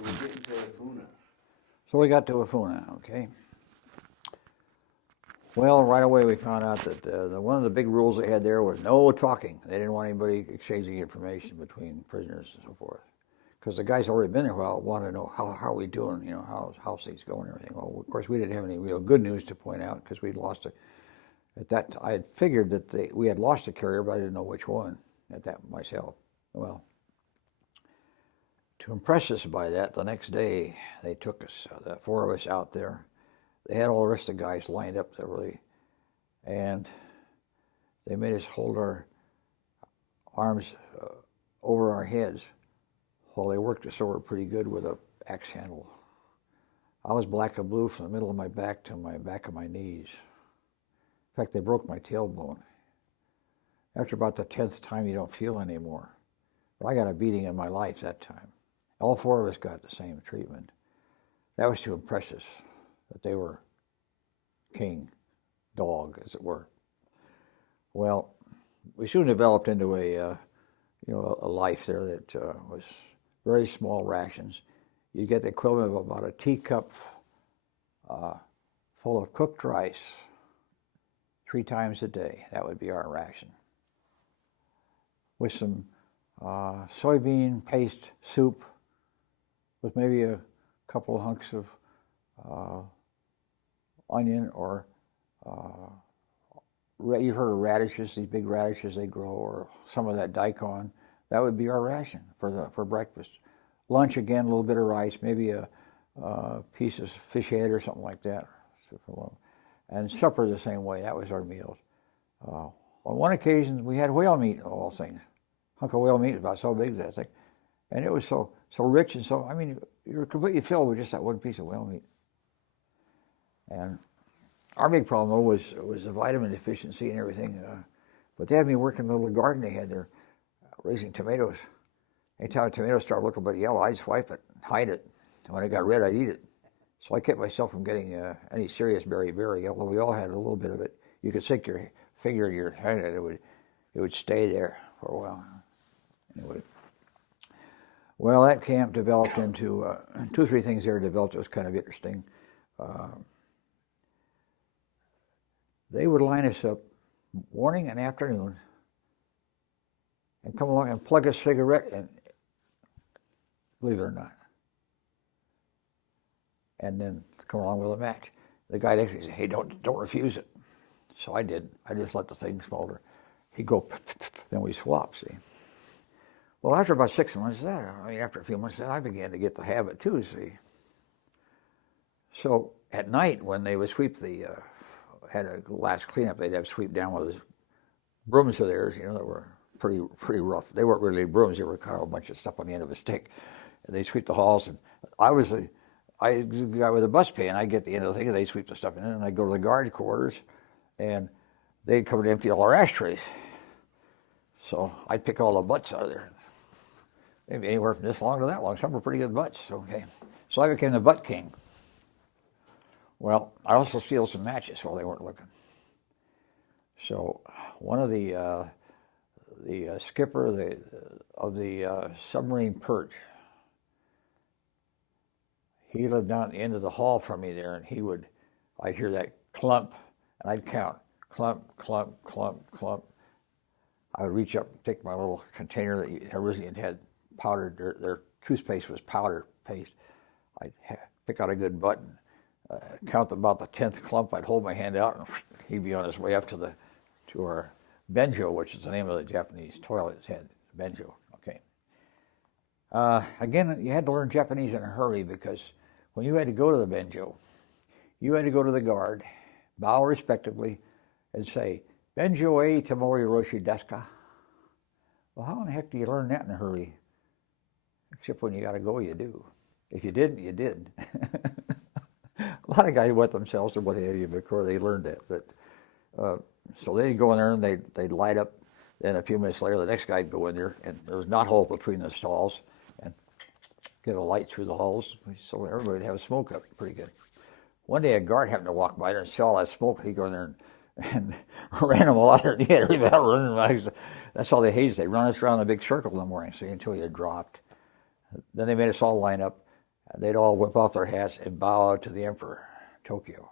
So we get into Afuna. So we got to Afuna, okay. Well, right away we found out that one of the big rules they had there was no talking. They didn't want anybody exchanging information between prisoners and so forth. Because the guys already been there a while wanted to know how are we doing, you know, how's things going and everything. Well, of course, we didn't have any real good news to point out because we'd lost it. At that, I had figured that we had lost a carrier, but I didn't know which one at that myself. Well, to impress us by that, the next day they took us, the four of us out there. They had all the rest of the guys lined up there, really, and they made us hold our arms over our heads while they worked us over pretty good with an axe handle. I was black and blue from the middle of my back to my back of my knees. In fact, they broke my tailbone. After about the 10th time, you don't feel anymore. But I got a beating in my life that time. All four of us got the same treatment. That was to impress us that they were king, dog, as it were. Well, we soon developed into a life there that was very small rations. You get the equivalent of about a teacup full of cooked rice 3 times a day. That would be our ration. With some soybean paste soup with maybe a couple of hunks of onion or you've heard of radishes, these big radishes they grow, or some of that daikon. That would be our ration for breakfast. Lunch, again, a little bit of rice, maybe a piece of fish head or something like that. And supper the same way. That was our meals. On one occasion, we had whale meat, of all things. Hunk of whale meat about so big that thing. And it was so rich and so, I mean, you were completely filled with just that one piece of whale meat. And our big problem, though, was the vitamin deficiency and everything. But they had me working in the little garden they had there, raising tomatoes. Anytime a tomato started looking a bit yellow, I'd swipe it, hide it. And when it got red, I'd eat it. So I kept myself from getting any serious beriberi, although we all had a little bit of it. You could stick your finger in your head and it would stay there for a while. Anyway. Well, that camp developed into 2 or 3 things there developed. It was kind of interesting. They would line us up morning and afternoon and come along and plug a cigarette in, believe it or not, and then come along with a match. The guy next to me said, "Hey, don't refuse it." So I did. I just let the thing smolder. He'd go, then we swap, see. Well, after about 6 months, after a few months, I began to get the habit too, see. So at night, when they would sweep had a last cleanup, they'd have sweep down with those brooms of theirs, that were pretty rough. They weren't really brooms; they were kind of a bunch of stuff on the end of a stick. And they'd sweep the halls, and I was the guy with a bus pay, and I'd get the end of the thing, and they'd sweep the stuff in, and I'd go to the guard quarters, and they'd come and empty all our ashtrays. So I'd pick all the butts out of there. Maybe anywhere from this long to that long. Some were pretty good butts, okay. So I became the butt king. Well, I also steal some matches while they weren't looking. So one of the skipper of the submarine Perch, he lived down at the end of the hall from me there, and I'd hear that clump, and I'd count, clump, clump, clump, clump. I would reach up and take my little container that originally had powdered, their toothpaste was powder paste. I'd pick out a good button, count about the 10th clump. I'd hold my hand out, and he'd be on his way up to our benjo, which is the name of the Japanese toilet. It had benjo. Okay. Again, you had to learn Japanese in a hurry because when you had to go to the benjo, you had to go to the guard, bow respectfully, and say, "Benjo e tamori roshi desu ka?" Well, how in the heck do you learn that in a hurry? Except when you got to go, you do. If you didn't, you did. A lot of guys wet themselves or what have you before they learned that. But so they'd go in there and they'd light up. Then a few minutes later, the next guy'd go in there, and there was knot holes between the stalls, and get a light through the holes, so everybody would have a smoke up pretty good. One day, a guard happened to walk by there and saw all that smoke. He'd go in there and ran them all out there. Yeah, everybody running. That's all they hated. They run us around in a big circle in the morning, see, until you had dropped. Then they made us all line up. they'd all whip off their hats and bow to the emperor, Tokyo.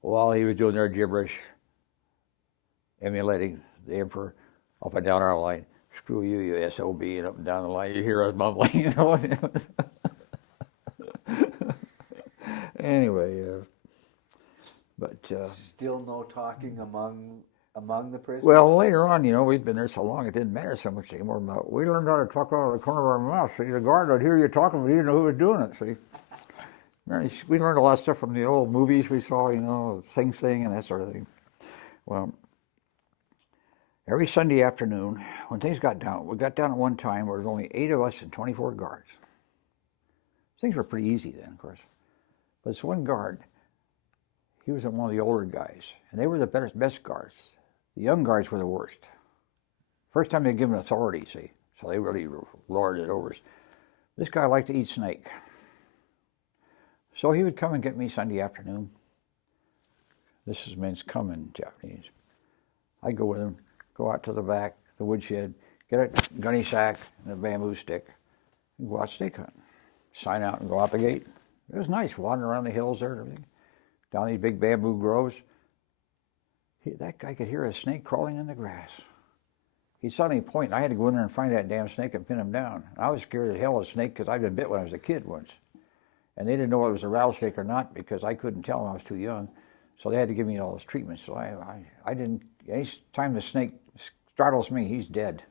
While he was doing their gibberish, emulating the emperor up and down our line. Screw you, you SOB, and up and down the line. You hear us mumbling, you know. Anyway, still no talking among the prisoners? Well, later on, you know, we'd been there so long it didn't matter so much anymore. But we learned how to talk out of the corner of our mouth. See, the guard would hear you talking, but he didn't know who was doing it, see. We learned a lot of stuff from the old movies we saw, you know, Sing Sing and that sort of thing. Well, every Sunday afternoon, when things got down, we got down at one time where there was only 8 of us and 24 guards. Things were pretty easy then, of course. But this one guard, he was one of the older guys, and they were the best guards. The young guards were the worst. First time they'd given authority, see, so they really lorded it over us. This guy liked to eat snake. So he would come and get me Sunday afternoon. This means come in Japanese. I'd go with him, go out to the back, the woodshed, get a gunny sack and a bamboo stick, and go out snake hunting. Sign out and go out the gate. It was nice wandering around the hills there and everything, down these big bamboo groves. That guy could hear a snake crawling in the grass. He'd suddenly point, and I had to go in there and find that damn snake and pin him down. I was scared as hell of a snake because I'd been bit when I was a kid once. And they didn't know if it was a rattlesnake or not because I couldn't tell when I was too young. So they had to give me all this treatment. So I didn't, any time the snake startles me, he's dead.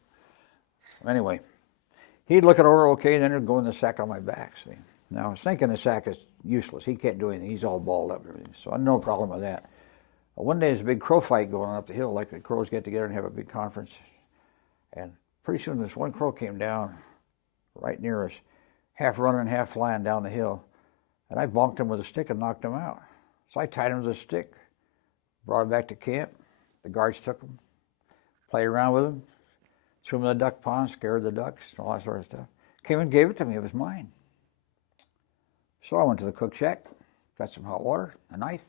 Anyway, he'd look it over okay, then it'd go in the sack on my back, see. Now, a snake in the sack is useless. He can't do anything. He's all balled up and everything. So I had no problem with that. One day there's a big crow fight going on up the hill, like the crows get together and have a big conference. And pretty soon this one crow came down right near us, half running, half flying down the hill. And I bonked him with a stick and knocked him out. So I tied him to the stick, brought him back to camp. The guards took him, played around with him, threw him in the duck pond, scared the ducks, and all that sort of stuff. Came and gave it to me. It was mine. So I went to the cook shack, got some hot water, a knife,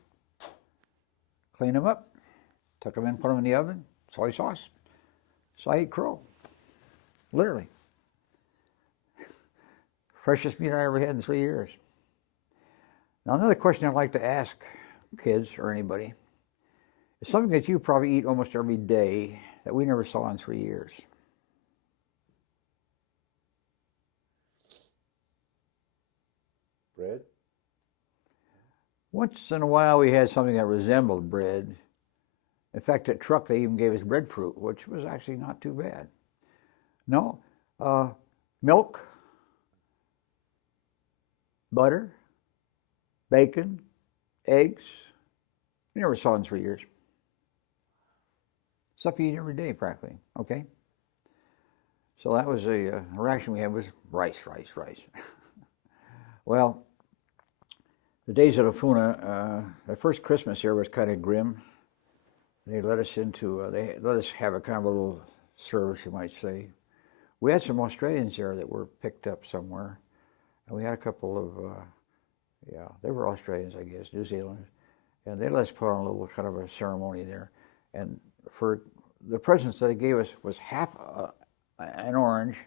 cleaned him up, took him in, put him in the oven, soy sauce. So I ate crow, literally. Freshest meat I ever had in 3 years. Now another question I'd like to ask kids or anybody is something that you probably eat almost every day that we never saw in 3 years. Bread? Once in a while we had something that resembled bread. In fact, at Truck they even gave us breadfruit, which was actually not too bad. No, milk, butter, bacon, eggs. We never saw in 3 years. Stuff you eat every day practically, okay? So that was a ration we had was rice. Well, the days at Ofuna, the first Christmas here was kind of grim. They let us have a kind of a little service, you might say. We had some Australians there that were picked up somewhere. And we had a couple of, they were Australians, I guess, New Zealanders. And they let us put on a little kind of a ceremony there. And for the presents that they gave us was half an orange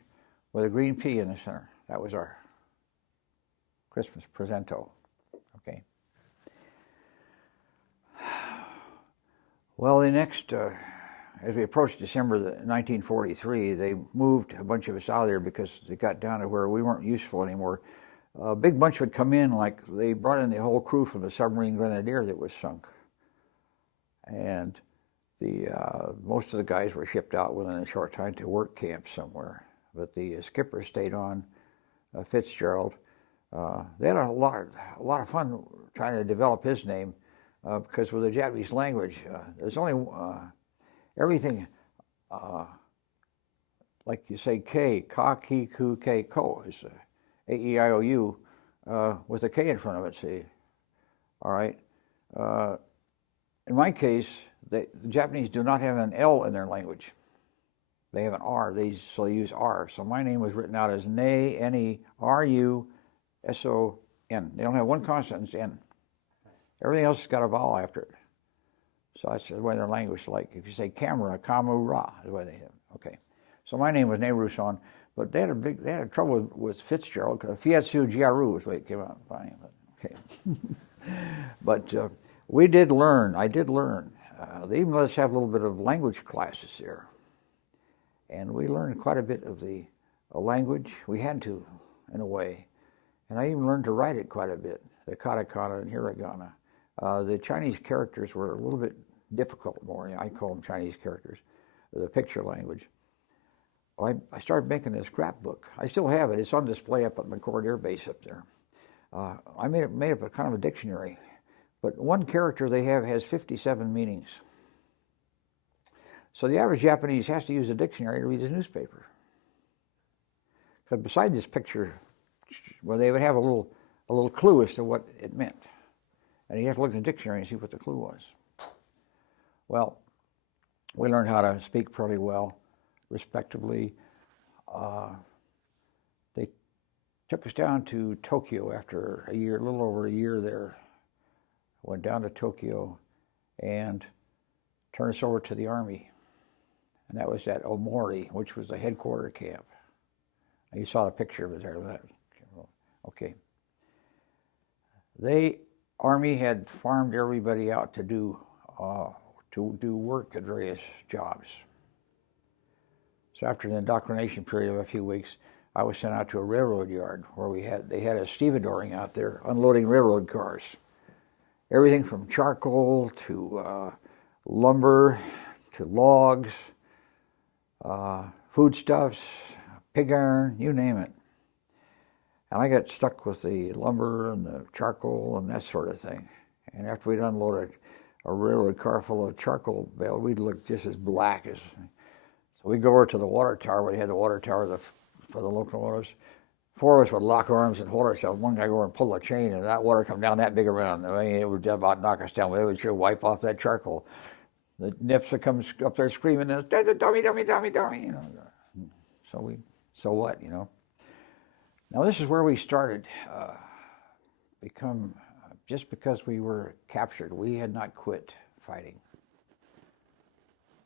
with a green pea in the center. That was our Christmas presento. Okay. Well, the next, as we approached December 1943, they moved a bunch of us out of there because it got down to where we weren't useful anymore. A big bunch would come in, like they brought in the whole crew from the submarine Grenadier that was sunk. And most of the guys were shipped out within a short time to work camps somewhere. But the skipper stayed on, Fitzgerald. They had a lot of fun trying to develop his name because with the Japanese language, there's only everything, like you say K, ka, ki, ku, ke, ko, is A-E-I-O-U with a K in front of it, see. All right. In my case, the Japanese do not have an L in their language. They have an R, so they use R. So my name was written out as Ne, N-E-R-U-S-O-N. They don't have one consonant, it's N. Everything else has got a vowel after it. So that's the way their language is like. If you say camera, kamu-ra is the way they have. Okay. So my name was Ne Rusan, But they had trouble with Fitzgerald, because Fiatsu Jiaru was the way it came out fine. But, okay. But we did learn, I did learn. They even let us have a little bit of language classes there. And we learned quite a bit of the language. We had to, in a way. And I even learned to write it quite a bit, the katakana and hiragana. The Chinese characters were a little bit difficult more. I call them Chinese characters, the picture language. Well, I started making a scrapbook. I still have it. It's on display up at McCord Air Base up there. I made up a kind of a dictionary. But one character they have has 57 meanings. So the average Japanese has to use a dictionary to read his newspaper. Because beside this picture, well, they would have a little clue as to what it meant. And you have to look in the dictionary and see what the clue was. Well, we learned how to speak fairly well, respectively. They took us down to Tokyo after a year, a little over a year there. Went down to Tokyo and turned us over to the Army. And that was at Omori, which was the headquarter camp. And you saw the picture of it there. Okay. Army had farmed everybody out to do work at various jobs. So after an indoctrination period of a few weeks, I was sent out to a railroad yard where they had a stevedoring out there, unloading railroad cars. Everything from charcoal to lumber to logs, foodstuffs, pig iron, you name it. And I got stuck with the lumber and the charcoal and that sort of thing. And after we'd unloaded a railroad car full of charcoal bale, we'd look just as black as. So we'd go over to the water tower. We had the water tower for the locomotives. Four of us would lock arms and hold ourselves. One guy go over and pull a chain, and that water come down that big around. I mean, it would about knock us down. We would sure wipe off that charcoal. The nips would come up there screaming, "Dummy, dummy, dummy, dummy!" You know. So what, you know? Now this is where we started. Just because we were captured, we had not quit fighting.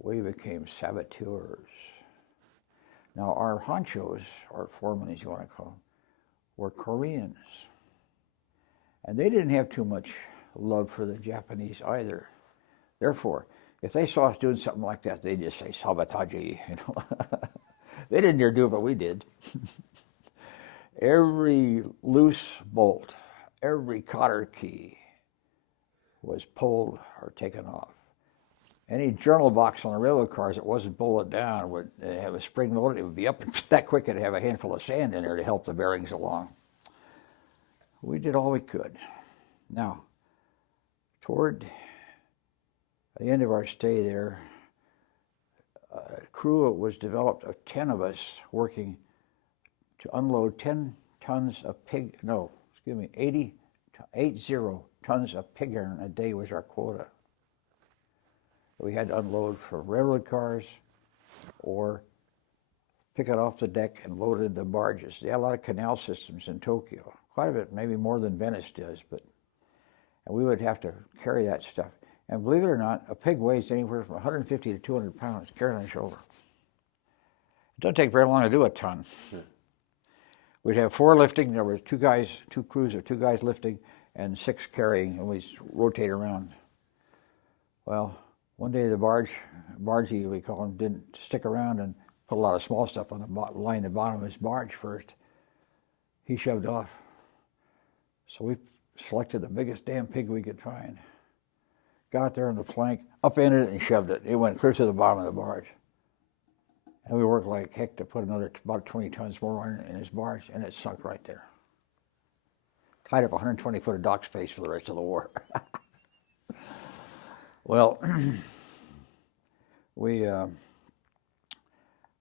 We became saboteurs. Now our honchos, or foremen as you want to call them, were Koreans. And they didn't have too much love for the Japanese either. Therefore, if they saw us doing something like that, they'd just say, sabotage, you know. They didn't dare do it, but we did. Every loose bolt, every cotter key was pulled or taken off. Any journal box on the railroad cars that wasn't bolted down would have a spring loaded. It would be up that quick. It'd have a handful of sand in there to help the bearings along. We did all we could. Now, toward the end of our stay there, a crew was developed of 10 of us working to unload 80 tons of pig iron a day was our quota. We had to unload for railroad cars or pick it off the deck and load it into barges. They had a lot of canal systems in Tokyo, quite a bit, maybe more than Venice does, and we would have to carry that stuff. And believe it or not, a pig weighs anywhere from 150 to 200 pounds carried on your shoulder. It doesn't take very long to do a ton. Sure. We'd have 4 lifting. There were 2 crews of 2 guys lifting and 6 carrying, and we'd rotate around. Well, one day the bargee, we call him, didn't stick around and put a lot of small stuff on the bottom of his barge first. He shoved off. So we selected the biggest damn pig we could find. Got there on the flank, upended it and shoved it. It went clear to the bottom of the barge. And we worked like heck to put about 20 tons more iron in his barge, and it sunk right there. Tied up 120 foot of dock space for the rest of the war. Well, we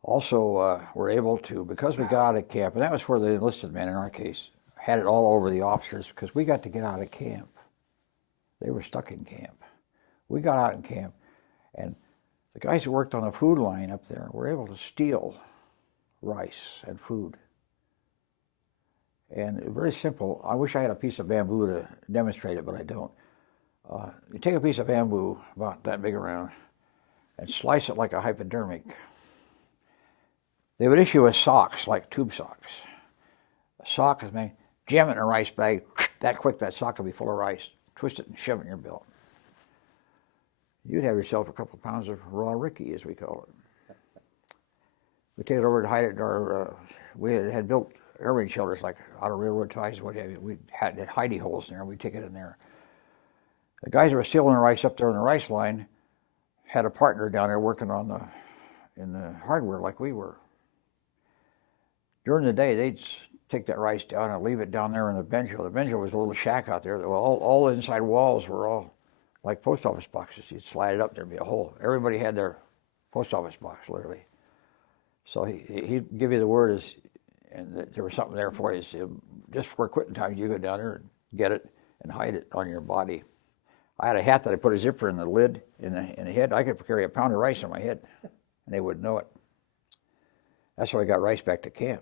also were able to, because we got out of camp, and that was where the enlisted men, in our case, had it all over the officers, because we got to get out of camp. They were stuck in camp. We got out in camp, and the guys who worked on the food line up there were able to steal rice and food. And very simple. I wish I had a piece of bamboo to demonstrate it, but I don't. You take a piece of bamboo about that big around and slice it like a hypodermic. They would issue us socks, like tube socks. A sock is made, jam it in a rice bag, that quick, that sock will be full of rice. Twist it and shove it in your belt. You'd have yourself a couple of pounds of raw Ricky, as we call it. We take it over to hide it in our, we had built air raid shelters like out of railroad ties, what have you. We had hidey holes in there, we'd take it in there. The guys that were stealing the rice up there on the rice line had a partner down there working on in the hardware like we were. During the day, they'd take that rice down and leave it down there in the benjo. The benjo was a little shack out there. All the inside walls were all like post office boxes. You'd slide it up, there'd be a hole. Everybody had their post office box, literally. So he'd give you the word, and that there was something there for you. So just before quitting time, you go down there and get it and hide it on your body. I had a hat that I put a zipper in the lid, in the head. I could carry a pound of rice on my head, and they wouldn't know it. That's how I got rice back to camp.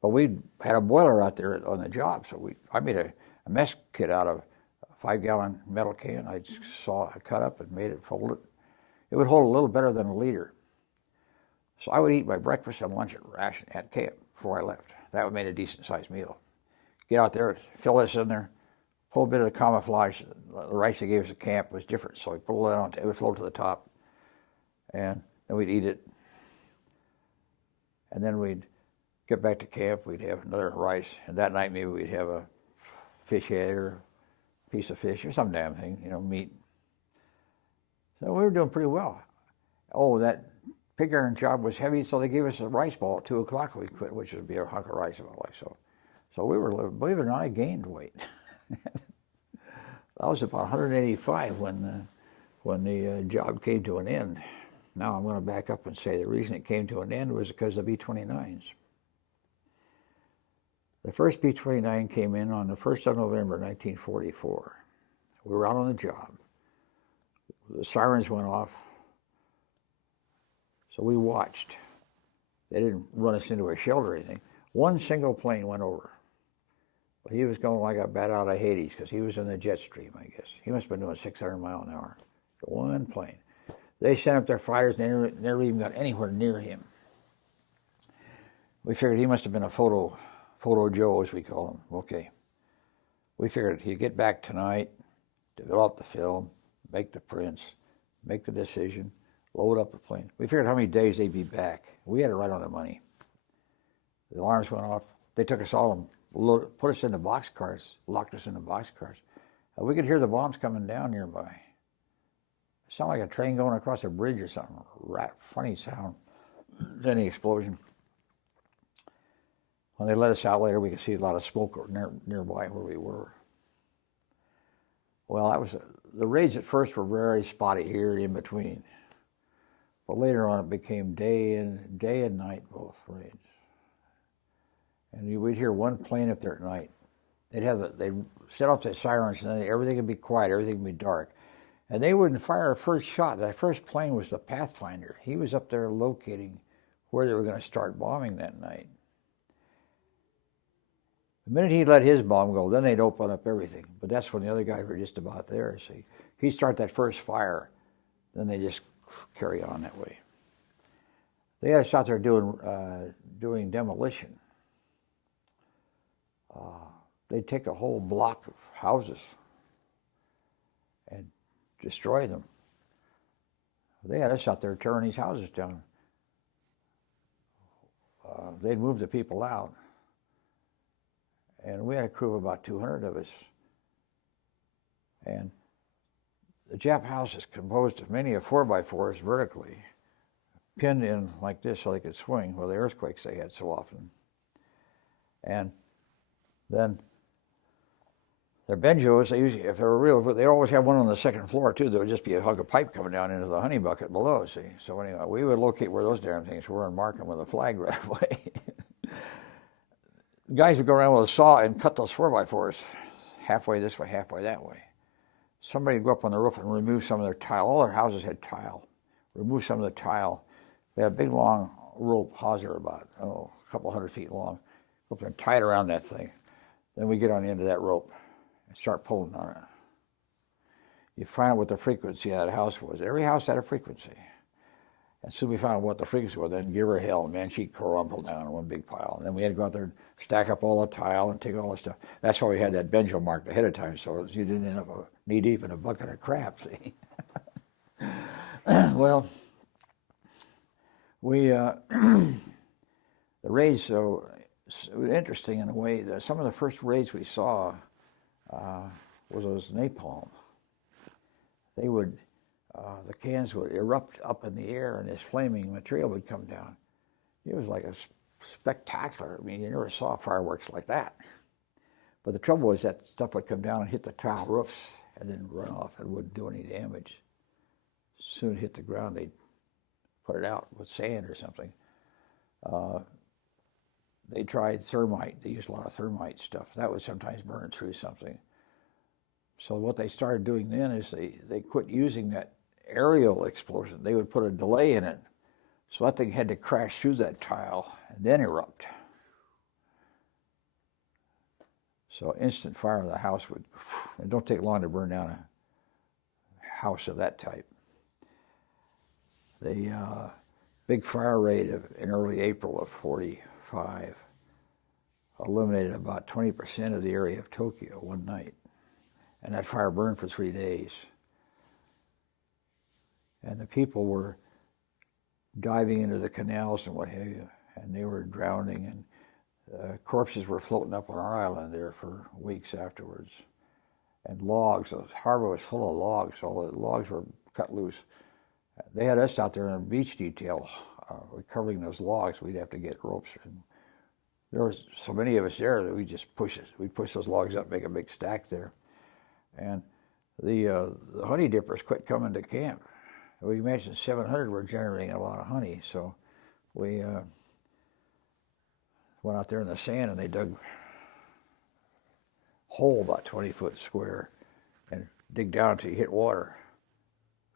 But we had a boiler out there on the job, so I made a mess kit out of a 5-gallon metal can. I cut up and made it, fold it. It would hold a little better than a liter. So I would eat my breakfast and lunch at camp before I left. That would make a decent-sized meal. Get out there, fill this in there, pull a bit of the camouflage. The rice they gave us at camp was different, so we pulled it on. It would float to the top, and then we'd eat it. And then we'd get back to camp. We'd have another rice, and that night maybe we'd have a fish head or a piece of fish or some damn thing, meat. So we were doing pretty well. Oh, that pig iron job was heavy, so they gave us a rice ball at 2 o'clock. We quit, which would be a hunk of rice about like so. So we were, believe it or not, I gained weight. I was about 185 when the job came to an end. Now I'm going to back up and say the reason it came to an end was because of B-29s. The first B-29 came in on the 1st of November, 1944. We were out on the job. The sirens went off, so we watched. They didn't run us into a shelter or anything. One single plane went over. But he was going like a bat out of Hades because he was in the jet stream, I guess. He must have been doing 600 miles an hour. One plane. They sent up their fighters, and they never even got anywhere near him. We figured he must have been a photo Joe, as we call him. Okay. We figured he'd get back tonight, develop the film, make the prints, make the decision, load up the plane. We figured how many days they'd be back. We had it right on the money. The alarms went off. They took us all and put us in the boxcars, locked us in the boxcars. We could hear the bombs coming down nearby. It sounded like a train going across a bridge or something. Funny sound. Then the explosion. When they let us out later, we could see a lot of smoke nearby where we were. Well, the raids at first were very spotty here in between. But later on it became day and night, both raids. And we'd hear one plane up there at night. They'd set off the sirens, and then everything would be quiet, everything would be dark. And they wouldn't fire a first shot. That first plane was the Pathfinder. He was up there locating where they were going to start bombing that night. The minute he let his bomb go, then they'd open up everything. But that's when the other guys were just about there. See, he'd start that first fire, then they just carry on that way. They had us out there doing demolition. They'd take a whole block of houses and destroy them. They had us out there tearing these houses down. They'd move the people out. And we had a crew of about 200 of us. And the Jap house is composed of many of 4x4s vertically, pinned in like this so they could swing with the earthquakes they had so often. And then their benjos, if they were real, they'd always have one on the second floor too. There would just be a hunk of pipe coming down into the honey bucket below, see. So anyway, we would locate where those damn things were and mark them with a flag right away. Guys would go around with a saw and cut those 4x4s halfway this way, halfway that way. Somebody would go up on the roof and remove some of their tile. All their houses had tile. Remove some of the tile. They had a big long rope hawser about, a couple 100 feet long. Go up there and tie it around that thing. Then we get on the end of that rope and start pulling on it. You find out what the frequency of that house was. Every house had a frequency. And soon we found what the freaks were, then give her hell, man, she crumpled down in one big pile. And then we had to go out there and stack up all the tile and take all the stuff. That's why we had that bench marked ahead of time, so you didn't end up knee-deep in a bucket of crap, see. Well, we, the raids, so it was interesting in a way that some of the first raids we saw was those napalm. They would, the cans would erupt up in the air and this flaming material would come down. It was like a spectacular, I mean, you never saw fireworks like that. But the trouble was that stuff would come down and hit the tile roofs and then run off and wouldn't do any damage. As soon as it hit the ground, they'd put it out with sand or something. They tried thermite. They used a lot of thermite stuff. That would sometimes burn through something. So what they started doing then is they quit using that aerial explosion. They would put a delay in it. So that thing had to crash through that tile and then erupt. So instant fire in the house would, it don't take long to burn down a house of that type. The big fire raid in early April of '45 eliminated about 20% of the area of Tokyo one night. And that fire burned for 3 days. And the people were diving into the canals and what have you, and they were drowning, and corpses were floating up on our island there for weeks afterwards. And logs, the harbor was full of logs, all the logs were cut loose. They had us out there in a beach detail recovering those logs. We'd have to get ropes. And there was so many of us there that we just push it. We'd push those logs up, make a big stack there. And the honey dippers quit coming to camp. We imagine 700 were generating a lot of honey, so we went out there in the sand and they dug a hole about 20 foot square and dig down until you hit water.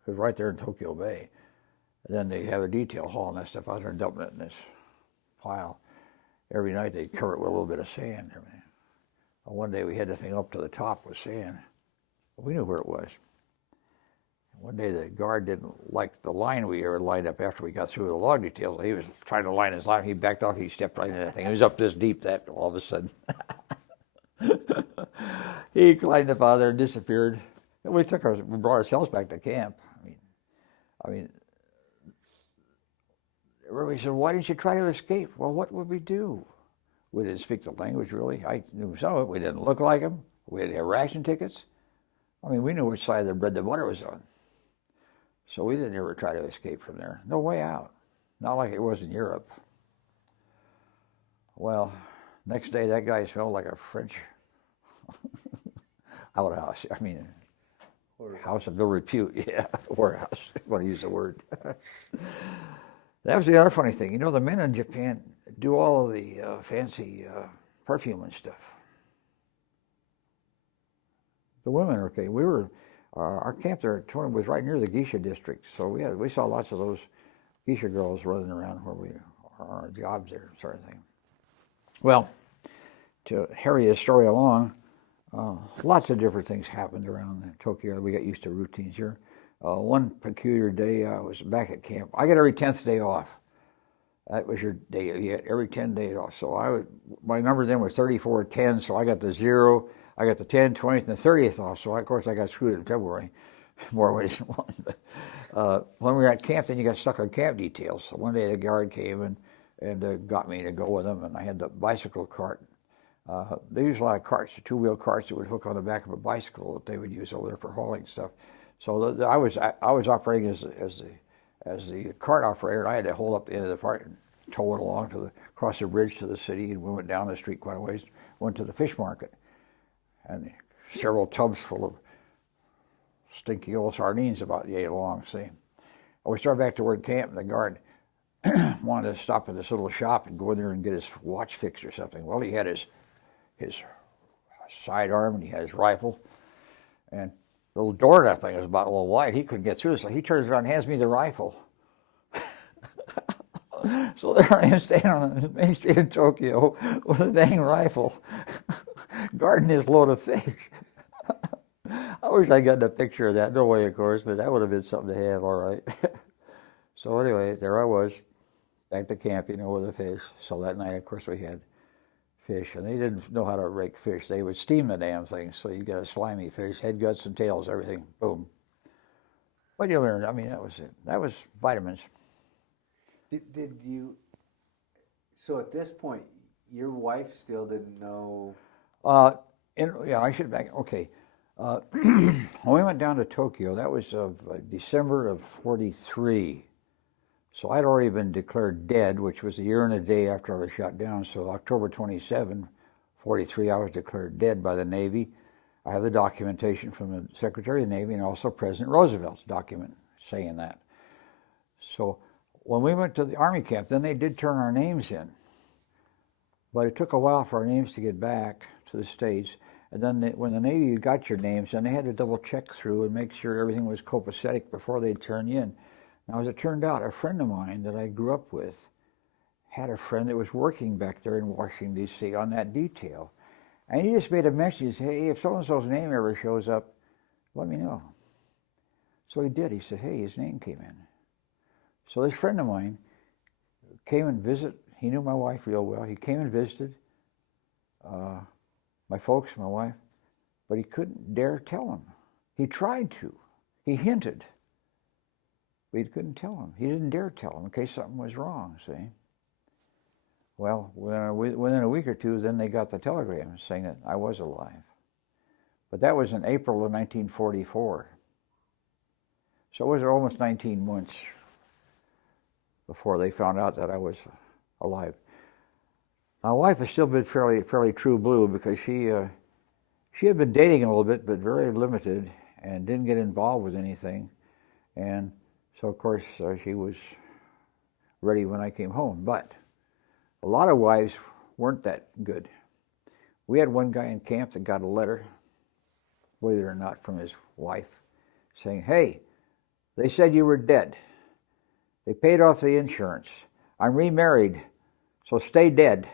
It was right there in Tokyo Bay. And then they have a detail hauling that stuff out there and dumping it in this pile. Every night they'd cover it with a little bit of sand. One day we had the thing up to the top with sand. We knew where it was. One day the guard didn't like the line we ever lined up after we got through the log details. He was trying to line his line. He backed off. He stepped right into that thing. It was up this deep that all of a sudden. He climbed up out of there and disappeared. And we brought ourselves back to camp. I mean, everybody said, why didn't you try to escape? Well, what would we do? We didn't speak the language, really. I knew some of it. We didn't look like them. We didn't have ration tickets. I mean, we knew which side of the bread the butter was on. So we didn't ever try to escape from there. No way out. Not like it was in Europe. Well, next day that guy smelled like a French outhouse. I mean, house of no repute. Yeah, warehouse. I want to use the word. That was the other funny thing. You know, the men in Japan do all of the fancy perfume and stuff. The women are okay. We were, our camp there was right near the geisha district, so we saw lots of those geisha girls running around where we are on our jobs there, sort of thing. Well, to hurry his story along, lots of different things happened around Tokyo. We got used to routines here. One peculiar day, I was back at camp. I get every 10th day off. That was your day. You get every 10 days off. So my number then was 3410, so I got the 0. I got the 10th, 20th, and 30th off. So, of course, I got screwed in February, more ways than one. But, when we were at camp, then you got stuck on camp details. So one day the guard came and got me to go with them, and I had the bicycle cart. They used a lot of carts, the two-wheel carts that would hook on the back of a bicycle that they would use over there for hauling stuff. So I was operating as the cart operator, and I had to hold up the end of the cart and tow it along across the bridge to the city, and we went down the street quite a ways, went to the fish market. And several tubs full of stinky old sardines about yay long, see. And we started back toward camp, and the guard wanted to stop at this little shop and go in there and get his watch fixed or something. Well, he had his sidearm, and he had his rifle, and the little door to that thing was about a little wide. He couldn't get through, so he turns around and hands me the rifle. So there I am standing on the main street of Tokyo with a dang rifle, guarding his load of fish. I wish I got a picture of that. No way, of course, but that would have been something to have, all right. So anyway, there I was, back to camp, with the fish. So that night, of course, we had fish, and they didn't know how to rake fish. They would steam the damn thing, so you got a slimy fish, head, guts, and tails, everything, boom. But you learn. I mean, that was it. That was vitamins. Did you? So at this point, your wife still didn't know. I should back. Okay, when we went down to Tokyo, that was of December of '43. So I'd already been declared dead, which was a year and a day after I was shot down. So October 27, '43, I was declared dead by the Navy. I have the documentation from the Secretary of the Navy and also President Roosevelt's document saying that. So when we went to the Army camp, then they did turn our names in. But it took a while for our names to get back to the States. And then when the Navy got your names, then they had to double check through and make sure everything was copacetic before they'd turn you in. Now, as it turned out, a friend of mine that I grew up with had a friend that was working back there in Washington, D.C. on that detail. And he just made a mention. He said, hey, if so-and-so's name ever shows up, let me know. So he did. He said, hey, his name came in. So this friend of mine came and visited. He knew my wife real well. He came and visited my folks, my wife, but he couldn't dare tell them. He tried to. He hinted. But he couldn't tell them. He didn't dare tell them in case something was wrong, see? Well, within a week or two, then they got the telegram saying that I was alive. But that was in April of 1944. So it was almost 19 months before they found out that I was alive. My wife has still been fairly true blue because she had been dating a little bit, but very limited, and didn't get involved with anything. And so, of course, she was ready when I came home. But a lot of wives weren't that good. We had one guy in camp that got a letter, believe it or not, from his wife saying, hey, they said you were dead. They paid off the insurance. I'm remarried, so stay dead.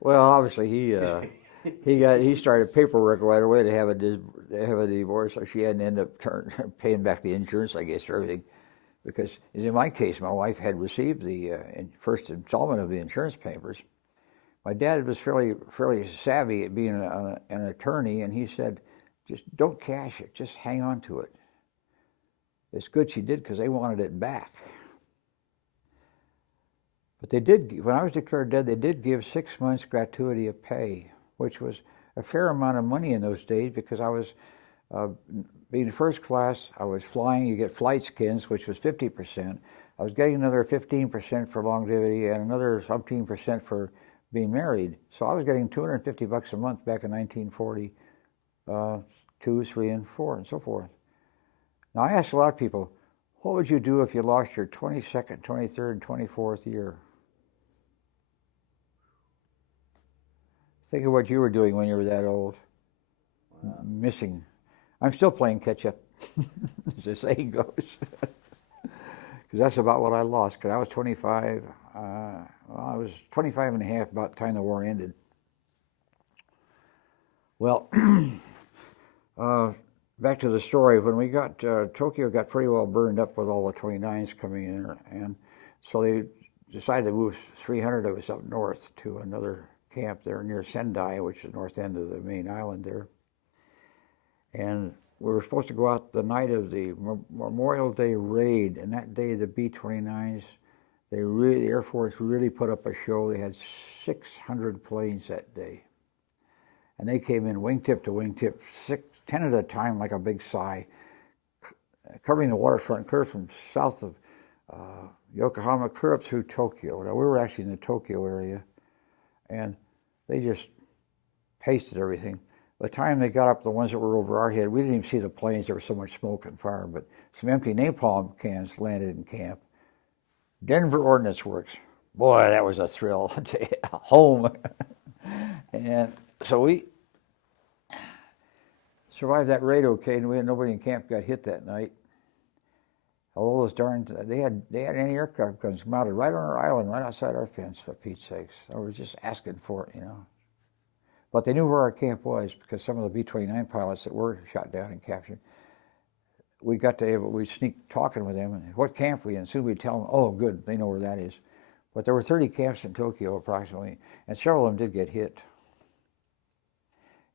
Well, obviously he started paperwork right away to have a divorce, so she had to end up paying back the insurance, I guess, or everything. Because, as in my case, my wife had received the first installment of the insurance papers. My dad was fairly savvy at being an attorney, and he said, just don't cash it, just hang on to it. It's good she did because they wanted it back. But they did, when I was declared dead, they did give 6 months gratuity of pay, which was a fair amount of money in those days because I was, being first class, I was flying, you get flight skins, which was 50%. I was getting another 15% for longevity and another something percent for being married. So I was getting $250 a month back in 1940, 2, 3, and 4, and so forth. Now, I asked a lot of people, what would you do if you lost your 22nd, 23rd, and 24th year? Think of what you were doing when you were that old. Wow. Missing. I'm still playing catch up, as the saying goes. Because that's about what I lost, because I was 25. I was 25 and a half about the time the war ended. Well, back to the story. When we got, Tokyo got pretty well burned up with all the 29s coming in, and so they decided to move 300 of us up north to another camp there near Sendai, which is the north end of the main island there. And we were supposed to go out the night of the Memorial Day raid, and that day the B-29s, the Air Force really put up a show. They had 600 planes that day. And they came in wingtip to wingtip, 10 at a time like a big sigh, covering the waterfront clear from south of Yokohama clear up through Tokyo. Now, we were actually in the Tokyo area, and they just pasted everything. By the time they got up, the ones that were over our head, we didn't even see the planes. There was so much smoke and fire, but some empty napalm cans landed in camp. Denver Ordnance Works. Boy, that was a thrill. Home. And so we survived that raid okay, and we had nobody in camp got hit that night. All those darn, they had anti-aircraft guns mounted right on our island, right outside our fence, for Pete's sakes. I was just asking for it, But they knew where our camp was because some of the B-29 pilots that were shot down and captured we sneak talking with them, and what camp we in? Soon we'd tell them, oh, good, they know where that is. But there were 30 camps in Tokyo approximately, and several of them did get hit.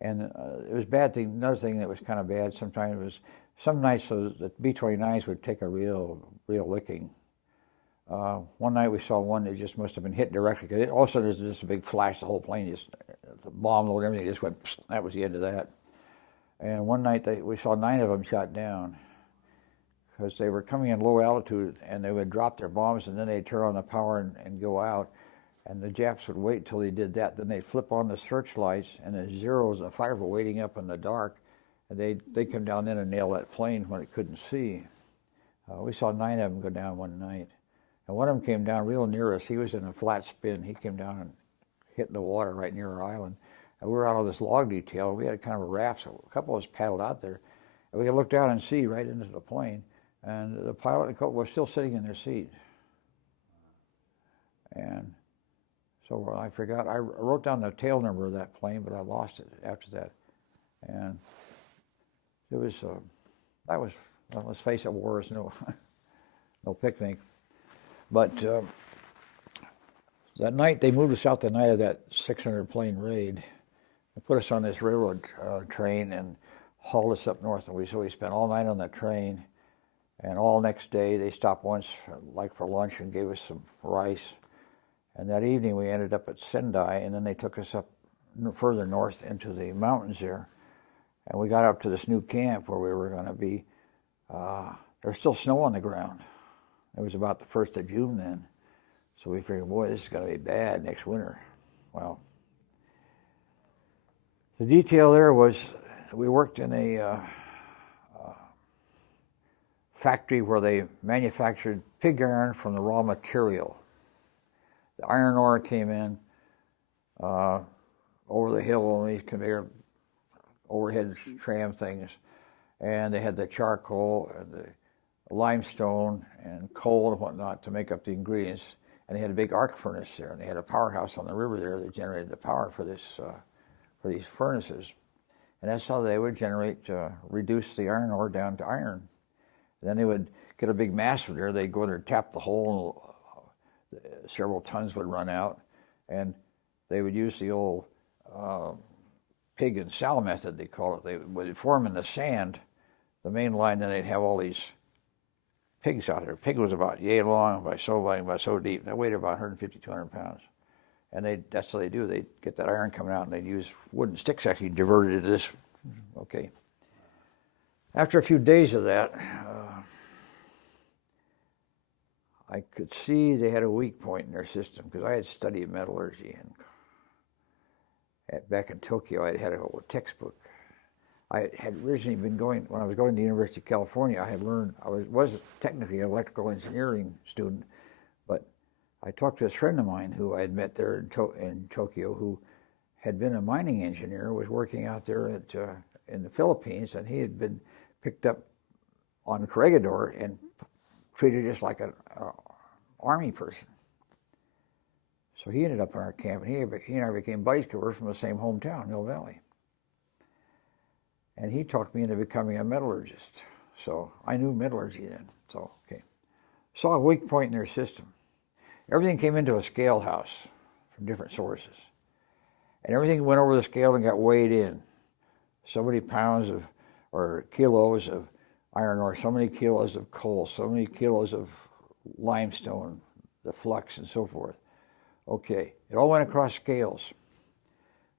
And it was a bad thing. Another thing that was kind of bad sometimes was some nights the B-29s would take a real licking. One night we saw one that just must have been hit directly. Cause all of a sudden there's just a big flash. The whole plane just, the bomb load, everything just went. Psst, that was the end of that. And one night we saw 9 of them shot down because they were coming in low altitude, and they would drop their bombs, and then they'd turn on the power and go out. And the Japs would wait till they did that. Then they'd flip on the searchlights, and the Zeros and the fire were waiting up in the dark. And they'd come down in and nail that plane when it couldn't see. We saw 9 of them go down one night. And one of them came down real near us. He was in a flat spin. He came down and hit in the water right near our island. And we were out on this log detail. We had kind of a raft, so a couple of us paddled out there. And we could look down and see right into the plane. And the pilot and the co was still sitting in their seat. And so I forgot. I wrote down the tail number of that plane, but I lost it after that. And it was, that was, well, let's face it, war is no picnic. But that night, they moved us out the night of that 600 plane raid. They put us on this railroad train and hauled us up north. And so we spent all night on that train. And all next day, they stopped once, like for lunch, and gave us some rice. And that evening, we ended up at Sendai, and then they took us up further north into the mountains there. And we got up to this new camp where we were going to be. There was still snow on the ground. It was about the 1st of June then. So we figured, boy, this is going to be bad next winter. Well, the detail there was we worked in a factory where they manufactured pig iron from the raw material. The iron ore came in over the hill on these conveyor overhead tram things, and they had the charcoal and the limestone and coal and whatnot to make up the ingredients. And they had a big arc furnace there, and they had a powerhouse on the river there that generated the power for this for these furnaces. And that's how they would generate, reduce the iron ore down to iron. And then they would get a big mass from there. They'd go in there and tap the hole, and several tons would run out. And they would use the old pig and sow method, they call it. They would form in the sand the main line, then they'd have all these pigs out there. A pig was about yay long, by so deep. They weighed about 150, 200 pounds. And that's what they do. They'd get that iron coming out, and they'd use wooden sticks actually diverted to this. Okay. After a few days of that, I could see they had a weak point in their system because I had studied metallurgy, and back in Tokyo I had a whole textbook. I had originally been going, when I was going to the University of California, I had learned, I was technically an electrical engineering student, but I talked to this friend of mine who I had met there in Tokyo, who had been a mining engineer, was working out there in the Philippines, and he had been picked up on Corregidor and treated just like an army person. So he ended up in our camp, and he and I became buddies because we're from the same hometown, Mill Valley. And he talked me into becoming a metallurgist. So I knew metallurgy then. So, okay. Saw a weak point in their system. Everything came into a scale house from different sources. And everything went over the scale and got weighed in. So many pounds of, or kilos of iron ore, so many kilos of coal, so many kilos of limestone, the flux and so forth. Okay, it all went across scales.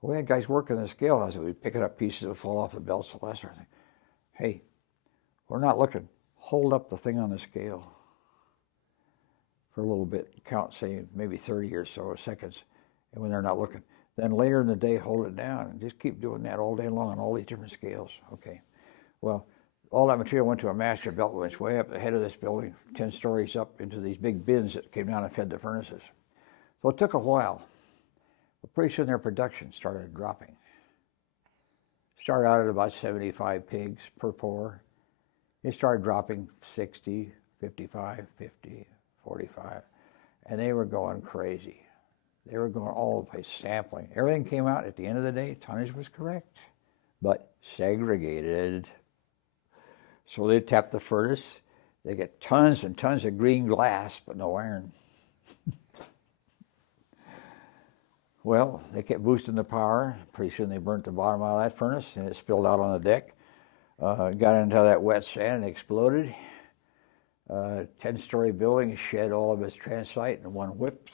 We had guys working in the scale house, and we'd picking up pieces that would fall off the belts, the last sort of thing. Hey, we're not looking. Hold up the thing on the scale for a little bit. Count, say, maybe 30 or so seconds, and when they're not looking. Then later in the day, hold it down, and just keep doing that all day long on all these different scales. Okay. Well, all that material went to a master belt winch way up the head of this building, 10 stories up into these big bins that came down and fed the furnaces. So it took a while. But pretty soon their production started dropping. Started out at about 75 pigs per pour. It started dropping 60, 55, 50, 45. And they were going crazy. They were going all over the place, sampling. Everything came out at the end of the day, tonnage was correct, but segregated. So they tap the furnace. They get tons and tons of green glass, but no iron. Well, they kept boosting the power. Pretty soon they burnt the bottom out of that furnace, and it spilled out on the deck. Got into that wet sand and exploded. 10-story building shed all of its transite in one whip.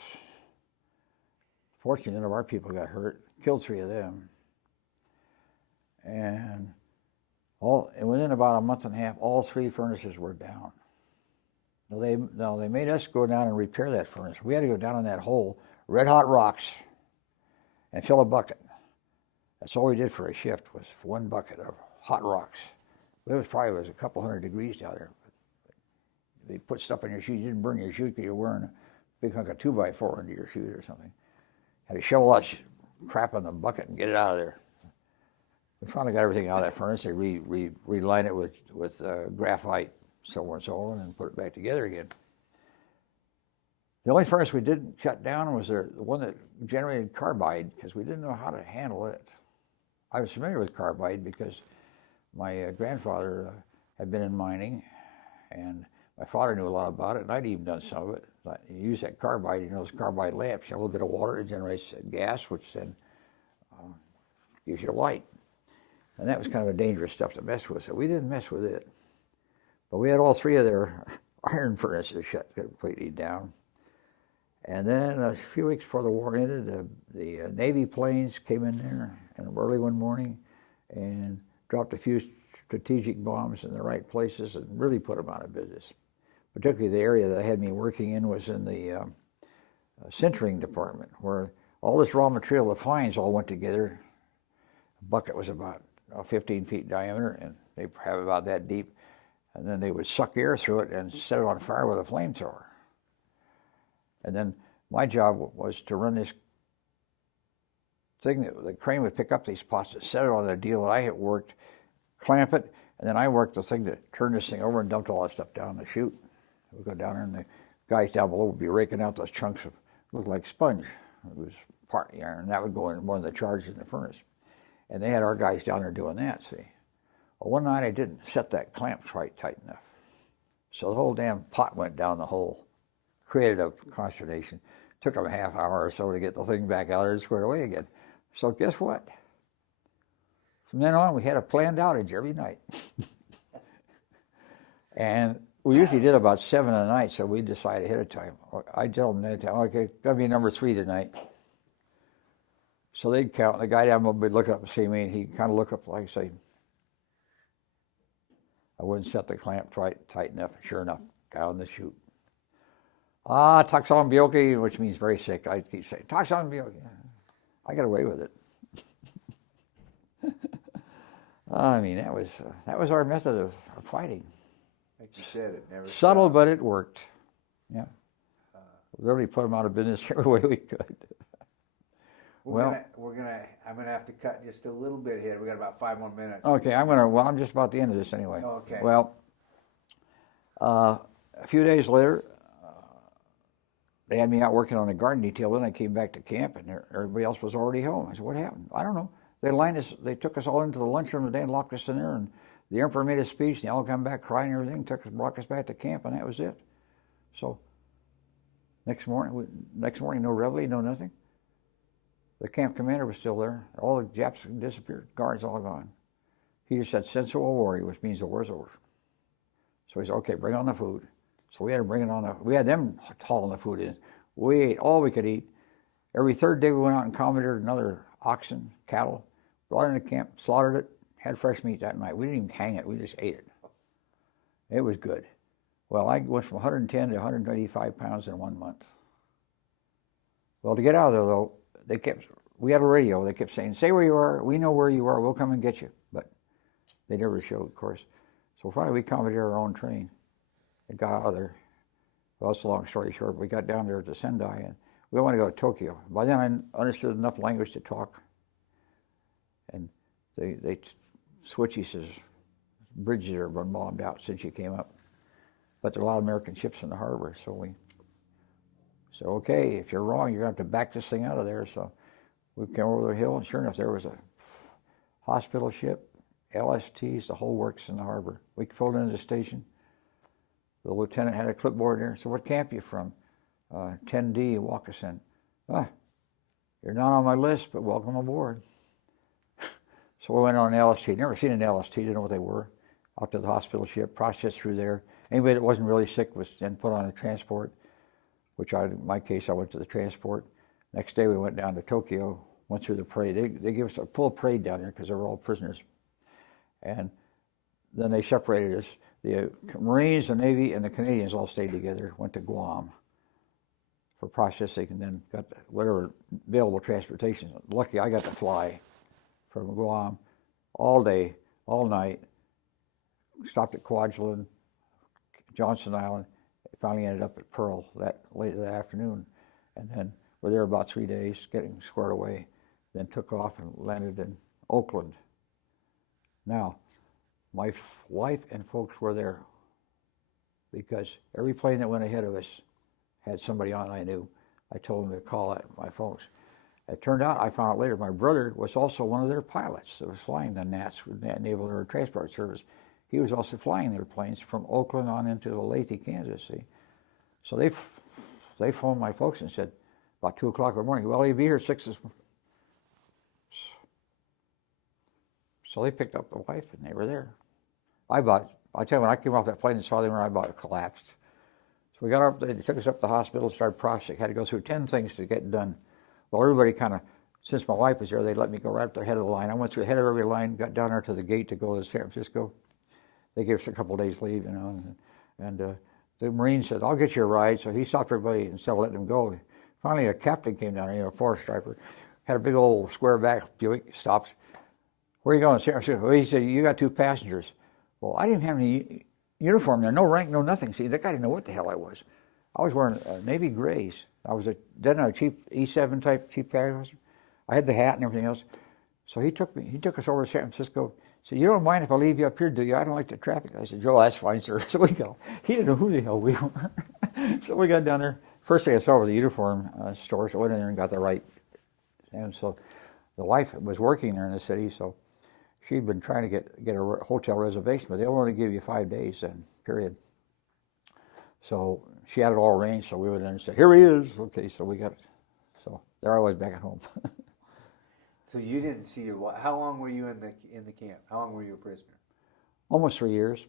Fortunately, none of our people got hurt. Killed 3 of them. And within about a month and a half, all 3 furnaces were down. Now they made us go down and repair that furnace. We had to go down in that hole, red hot rocks, and fill a bucket. That's all we did for a shift, was 1 bucket of hot rocks. It was probably a couple hundred degrees down there. They put stuff on your shoes. You didn't burn your shoes because you're wearing a big hunk of 2x4 under your shoes or something. Had to shovel that crap in the bucket and get it out of there. We finally got everything out of that furnace. They relined it with graphite, so on, and put it back together again. The only furnace we didn't shut down was the one that generated carbide, because we didn't know how to handle it. I was familiar with carbide because my grandfather had been in mining, and my father knew a lot about it, and I'd even done some of it. But you use that carbide, those carbide lamps, you have a little bit of water, it generates gas, which then gives you light. And that was kind of a dangerous stuff to mess with, so we didn't mess with it. But we had all 3 of their iron furnaces shut completely down. And then a few weeks before the war ended, the Navy planes came in there early one morning and dropped a few strategic bombs in the right places and really put them out of business. Particularly the area that had me working in was in the sintering department, where all this raw material, the fines all went together. A bucket was about 15 feet diameter, and they have about that deep. And then they would suck air through it and set it on fire with a flamethrower. And then my job was to run this thing that the crane would pick up these pots and set it on the deal that I had worked, clamp it, and then I worked the thing to turn this thing over and dumped all that stuff down the chute. We'd go down there, and the guys down below would be raking out those chunks of, looked like sponge. It was partly iron, and that would go in one of the charges in the furnace. And they had our guys down there doing that, see. Well, one night I didn't set that clamp quite tight enough. So the whole damn pot went down the hole. Created a consternation. Took them a half hour or so to get the thing back out there and squared away again. So guess what? From then on, we had a planned outage every night. And we usually did about 7 a night, so we'd decide ahead of time. I'd tell them ahead of time, okay, gotta be number 3 tonight. So they'd count, and the guy down below would look up and see me, and he'd kind of look up like, say, I wouldn't set the clamp tight enough. Sure enough, down the chute. Toxon bioki, which means very sick. I keep saying, toxon bioki. I got away with it. I mean, that was our method of fighting. Like you said, it never subtle, stopped. but it worked. Yeah. Really put them out of business every way we could. I'm gonna have to cut just a little bit here. We got about 5 more minutes. Okay, I'm just about the end of this anyway. Okay. Well, a few days later, they had me out working on a garden detail. Then I came back to camp, and everybody else was already home. I said, "What happened?" I don't know. They took us all into the lunchroom today and locked us in there. And the emperor made a speech, and they all come back crying and everything. Brought us back to camp, and that was it. So next morning, no reveille, no nothing. The camp commander was still there. All the Japs disappeared. Guards all gone. He just said, "Sensu owari," which means the war's over. So he said, "Okay, bring on the food." So we had to bring it on. We had them hauling the food in. We ate all we could eat. Every 3rd day we went out and commandeered another oxen, cattle, brought it into camp, slaughtered it, had fresh meat that night. We didn't even hang it. We just ate it. It was good. Well, I went from 110 to 185 pounds in 1 month. Well, to get out of there, though, we had a radio. They kept saying, "Say where you are. We know where you are. We'll come and get you." But they never showed, of course. So finally, we commandeered our own train and got out of there. Well, that's a long story short. We got down there to Sendai, and we wanted to go to Tokyo. By then, I understood enough language to talk. And they Switchy says, "Bridges have been bombed out since you came up. But there are a lot of American ships in the harbor, so we said, okay, if you're wrong, you're going to have to back this thing out of there." So we came over the hill, and sure enough, there was a hospital ship LSTs, the whole works in the harbor. We pulled into the station. The lieutenant had a clipboard there. So what camp you from? 10D, Wakasan. You're not on my list, but welcome aboard. So we went on an LST. Never seen an LST, didn't know what they were. Out to the hospital ship, processed through there. Anybody that wasn't really sick was then put on a transport, which in my case, I went to the transport. Next day we went down to Tokyo, went through the parade. They gave us a full parade down there because they were all prisoners. And then they separated us. The Marines, the Navy, and the Canadians all stayed together, went to Guam for processing, and then got whatever available transportation. Lucky I got to fly from Guam all day, all night. Stopped at Kwajalein, Johnson Island. Finally ended up at Pearl late that afternoon, and then we're there about 3 days, getting squared away. Then took off and landed in Oakland. Now, my wife and folks were there because every plane that went ahead of us had somebody on I knew. I told them to call my folks. It turned out, I found out later, my brother was also one of their pilots that was flying the NATS, Naval Air Transport Service. He was also flying their planes from Oakland on into Olathe, Kansas, see. So they phoned my folks and said, about 2 o'clock in the morning, well, he'll be here 6 this morning. So they picked up the wife and they were there. I tell you, when I came off that plane and saw them, I about collapsed. So we got up, they took us up to the hospital, started processing. Had to go through 10 things to get done. Well, everybody kind of, since my wife was there, they let me go right up to the head of the line. I went through the head of every line, got down there to the gate to go to San Francisco. They gave us a couple of days leave, you know, and the Marine said, I'll get you a ride. So he stopped everybody instead of letting them go. Finally, a captain came down, you know, a forest striper, had a big old square back Buick, stops. Where are you going, San Francisco? Well, he said, you got 2 passengers. Well, I didn't have any uniform there, no rank, no nothing. See, that guy didn't know what the hell I was. I was wearing Navy grays. I was a cheap E7 type cheap carrier. I had the hat and everything else. So he took us over to San Francisco. He said, you don't mind if I leave you up here, do you? I don't like the traffic. I said, Joe, that's fine, sir. So we go. He didn't know who the hell we were. So we got down there. First thing I saw was the uniform store, so I went in there and got the right. And so the wife was working there in the city, so she'd been trying to get a hotel reservation, but they'll only give you 5 days then, period. So she had it all arranged, so we went in and said, here he is. Okay, so we got it. So there I was back at home. So you didn't see your wife. How long were you in the camp? How long were you a prisoner? Almost 3 years.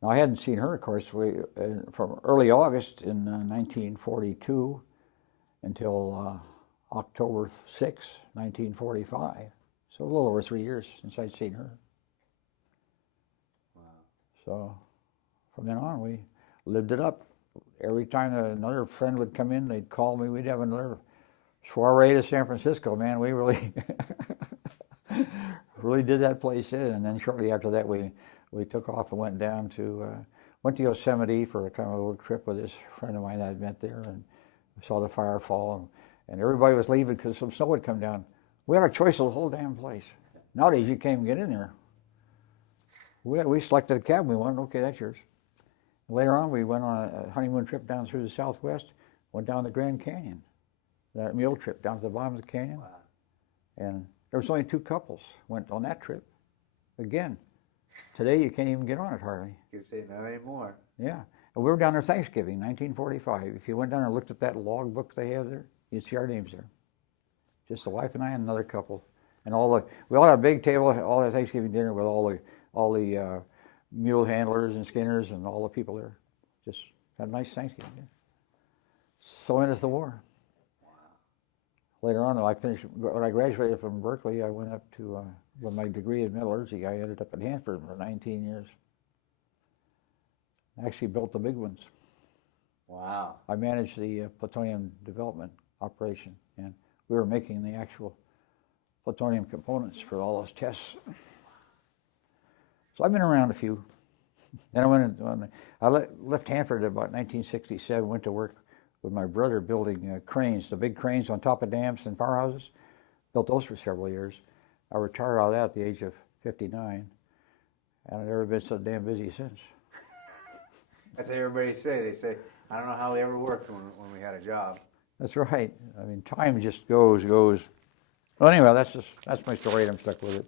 Now, I hadn't seen her, of course, from early August in 1942 until October 6, 1945. So a little over 3 years since I'd seen her. Wow. So from then on, we lived it up. Every time another friend would come in, they'd call me. We'd have another soiree to San Francisco, man. We really, really did that place in. And then shortly after that, we took off and went down to Yosemite for a kind of a little trip with this friend of mine that I'd met there, and saw the fire fall. And everybody was leaving because some snow had come down. We had a choice of the whole damn place. Nowadays, you can't even get in there. We selected a cabin we wanted. Okay, that's yours. Later on, we went on a honeymoon trip down through the Southwest, went down the Grand Canyon. That mule trip down to the bottom of the canyon. Wow. And there was only 2 couples went on that trip. Again, today you can't even get on it hardly. You say not anymore. Yeah. And we were down there Thanksgiving, 1945. If you went down and looked at that log book they have there, you'd see our names there. Just the wife and I and another couple. And we all had a big table, all that Thanksgiving dinner with all the mule handlers and skinners and all the people there. Just had a nice Thanksgiving dinner. So ended the war. Later on, though, when I graduated from Berkeley, I went up to, with my degree in metallurgy, I ended up at Hanford for 19 years. I actually built the big ones. Wow. I managed the plutonium development operation, and we were making the actual plutonium components for all those tests. So I've been around a few. Then I left Hanford about 1967, went to work with my brother building cranes, the big cranes on top of dams and powerhouses. Built those for several years. I retired out of that at the age of 59, and I've never been so damn busy since. That's what everybody say. They say, I don't know how we ever worked when we had a job. That's right. I mean, time just goes. Well, anyway, that's my story, and I'm stuck with it.